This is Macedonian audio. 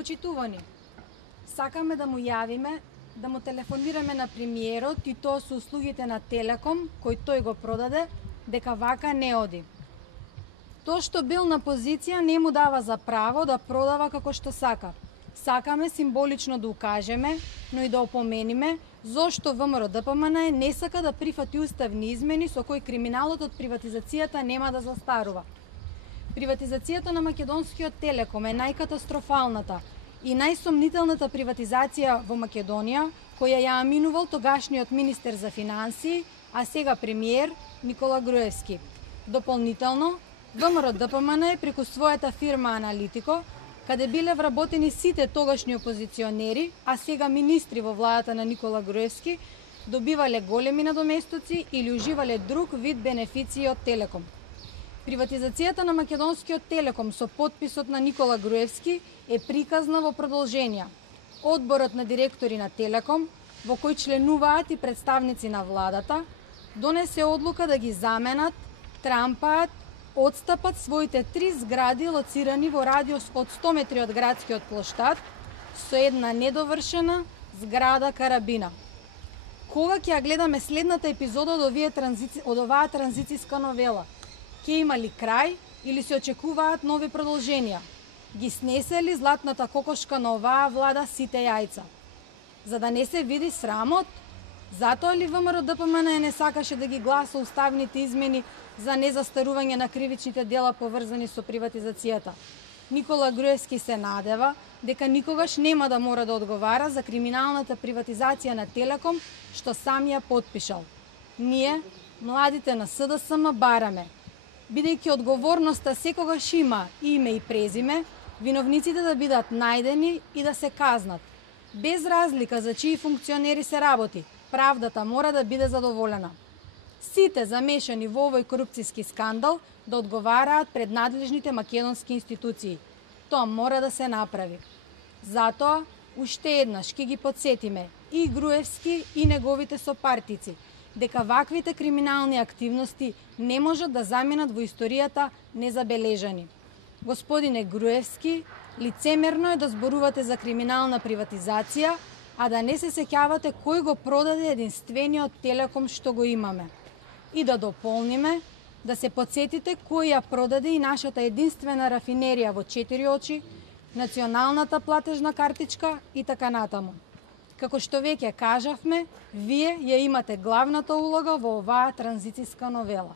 Почитувани, сакаме да му јавиме, да му телефонираме на премиерот и тоа со услугите на Телеком, кој тој го продаде, дека вака не оди. Тоа што бил на позиција не му дава за право да продава како што сака. Сакаме символично да укажеме, но и да опомениме зошто ВМРО-ДПМН не сака да прифати уставни измени со кои криминалот од приватизацијата нема да застарува. Приватизацијата на македонскиот Телеком е најкатастрофалната и најсомнителната приватизација во Македонија, која ја аминувал тогашниот министер за финансии, а сега премиер Никола Груевски. Дополнително, ВМРО-ДПМН преку својата фирма Аналитико, каде биле вработени сите тогашни опозиционери, а сега министри во владата на Никола Груевски, добивале големи надоместоци или уживале друг вид бенефиции од Телеком. Приватизацијата на македонскиот Телеком со потписот на Никола Груевски е приказна во продолженија. Одборот на директори на Телеком, во кој членуваат и представници на владата, донесе одлука да ги заменат, трампаат, одстапат своите 3 згради лоцирани во радиус од 100 метри од градскиот плоштад со една недовршена зграда карабина. Кога ќе ја гледаме следната епизода од оваа транзицијска новела? Ке има ли крај или се очекуваат нови продолженија? Ги снесе ли златната кокошка на оваа влада сите јајца? За да не се види срамот? Затоа ли ВМРО-ДПМН не сакаше да ги гласа уставните измени за незастарување на кривичните дела поврзани со приватизацијата? Никола Груевски се надева дека никогаш нема да мора да одговара за криминалната приватизација на Телеком што сам ја потпишал. Ние, младите на СДСМ, бараме, бидејќи одговорноста секогаш има име и презиме, виновниците да бидат најдени и да се казнат. Без разлика за чии функционери се работи, правдата мора да биде задоволена. Сите замешани во овој корупцијски скандал да одговараат пред надлежните македонски институции. Тоа мора да се направи. Затоа, уште еднаш ќе ги подсетиме и Груевски и неговите сопартици дека ваквите криминални активности не можат да заминат во историјата незабележани. Господине Груевски, лицемерно е да зборувате за криминална приватизација, а да не се сеќавате кој го продаде единствениот Телеком што го имаме. И да дополниме, да се подсетите кој ја продаде и нашата единствена рафинерија во 4 очи, националната платежна картичка и така натаму. Како што веќе кажавме, вие ја имате главната улога во оваа транзицијска новела.